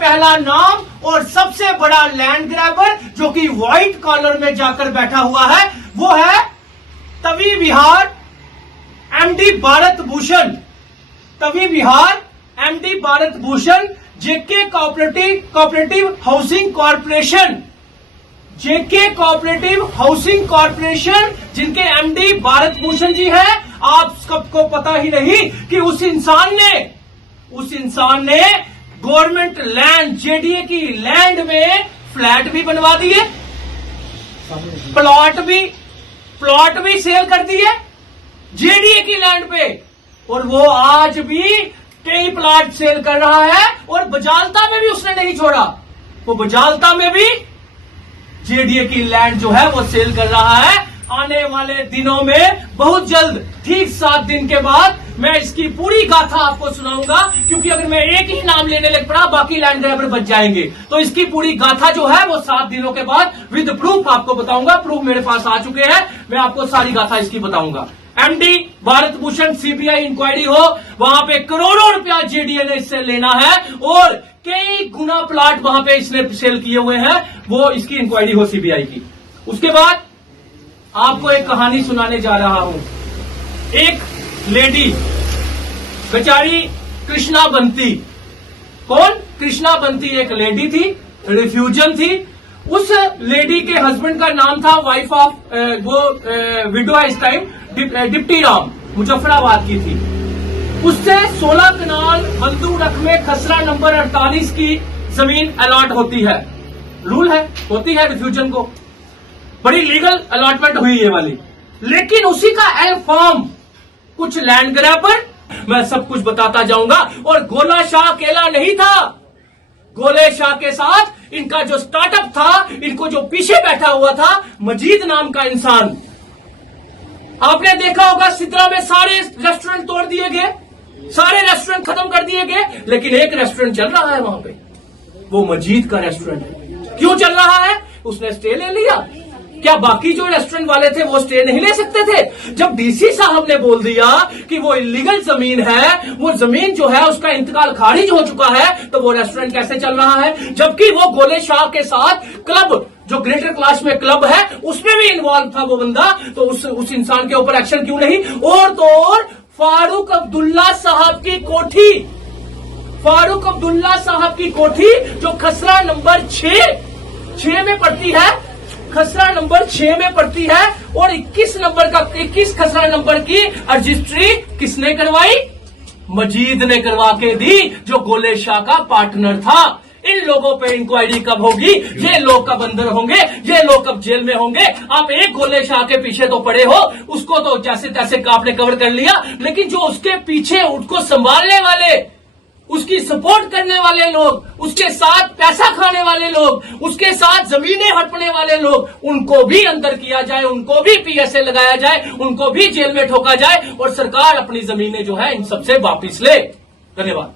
पहला नाम और सबसे बड़ा लैंड ग्रैबर जो कि व्हाइट कॉलर में जाकर बैठा हुआ है वो है तवी विहार एमडी भारत भूषण। तवी विहार एमडी भारत भूषण, जेके कोऑपरेटिव हाउसिंग कॉर्पोरेशन, जेके कोऑपरेटिव हाउसिंग कॉर्पोरेशन, जिनके एमडी भारत भूषण जी है। आप सबको पता ही नहीं कि उस इंसान ने गवर्नमेंट लैंड, जेडीए की लैंड में फ्लैट भी बनवा दिए, प्लॉट भी सेल कर दिए जेडीए की लैंड पे, और वो आज भी कई प्लॉट सेल कर रहा है। और बजालता में भी उसने नहीं छोड़ा, वो बजालता में भी जेडीए की लैंड जो है वो सेल कर रहा है। आने वाले दिनों में बहुत जल्द, ठीक 7 दिन के बाद, मैं इसकी पूरी गाथा आपको सुनाऊंगा, क्योंकि अगर मैं एक ही नाम लेने लग पड़ा बाकी लैंड ग्रैबर बच जाएंगे। तो इसकी पूरी गाथा जो है वो 7 दिनों के बाद विद प्रूफ आपको बताऊंगा। प्रूफ मेरे पास आ चुके हैं, मैं आपको सारी गाथा इसकी बताऊंगा। MD Bharat Bhushan CBI inquiry हो, वहां पे करोड़ों रुपया जेडीए ने इससे लेना है और कई गुना प्लाट वहां पे इसने सेल किए हुए हैं, वो इसकी इंक्वायरी हो सीबीआई की। उसके बाद आपको एक कहानी सुनाने जा रहा हूं। एक लेडी बेचारी कृष्णा बंती, कौन? कृष्णा बंती एक लेडी थी, रिफ्यूजन थी। उस लेडी के हस्बैंड का नाम था, वाइफ ऑफ वो विडो है इस टाइम, डिप्टी राम, मुजफ्फराबाद की थी। उससे 16 कनाल बंदूरख में खसरा नंबर 48 की जमीन अलॉट होती है। रूल है, होती है रिफ्यूजन को, बड़ी लीगल अलॉटमेंट हुई ये वाली। लेकिन उसी का एल फॉर्म कुछ लैंड ग्रैबर, मैं सब कुछ बताता जाऊंगा। और गोला शाह अकेला नहीं था, गोले शाह के साथ इनका जो स्टार्टअप था, इनको जो पीछे बैठा हुआ था, मजीद नाम का इंसान। आपने देखा होगा सिद्रा में सारे रेस्टोरेंट तोड़ दिए गए, सारे रेस्टोरेंट खत्म कर दिए गए, लेकिन एक रेस्टोरेंट चल रहा है वहां पे, वो मजीद का रेस्टोरेंट है। क्यों चल रहा है? उसने स्टे ले लिया। क्या बाकी जो रेस्टोरेंट वाले थे वो स्टे नहीं ले सकते थे? जब डीसी साहब ने बोल दिया कि वो इलीगल जमीन है, वो जमीन जो है उसका इंतकाल खारिज हो चुका है, तो वो रेस्टोरेंट कैसे चल रहा है? जबकि वो गोले शाह के साथ क्लब, जो ग्रेटर क्लास में क्लब है, उसमें भी इन्वॉल्व था वो बंदा, तो उस इंसान के ऊपर एक्शन क्यों नहीं? और तो और फारूक अब्दुल्ला साहब की कोठी, फारूक अब्दुल्ला साहब की कोठी जो खसरा नंबर 6 में पड़ती है, खसरा नंबर 6 में पड़ती है, और 21 खसरा नंबर की रजिस्ट्री किसने करवाई? मजीद ने करवा के दी, जो गोले शाह का पार्टनर था। इन लोगों पे इंक्वायरी कब होगी? ये लोग कब अंदर होंगे? ये लोग कब जेल में होंगे? आप एक गोले शाह के पीछे तो पड़े हो, उसको तो जैसे तैसे आपने कवर कर लिया, लेकिन जो उसके पीछे उसको संभालने वाले, उसकी सपोर्ट करने वाले लोग, उसके साथ पैसा खाने वाले लोग, उसके साथ जमीनें हड़पने वाले लोग, उनको भी अंदर किया जाए, उनको भी पीएसए लगाया जाए, उनको भी जेल में ठोका जाए, और सरकार अपनी जमीनें जो है इन सबसे वापिस ले। धन्यवाद।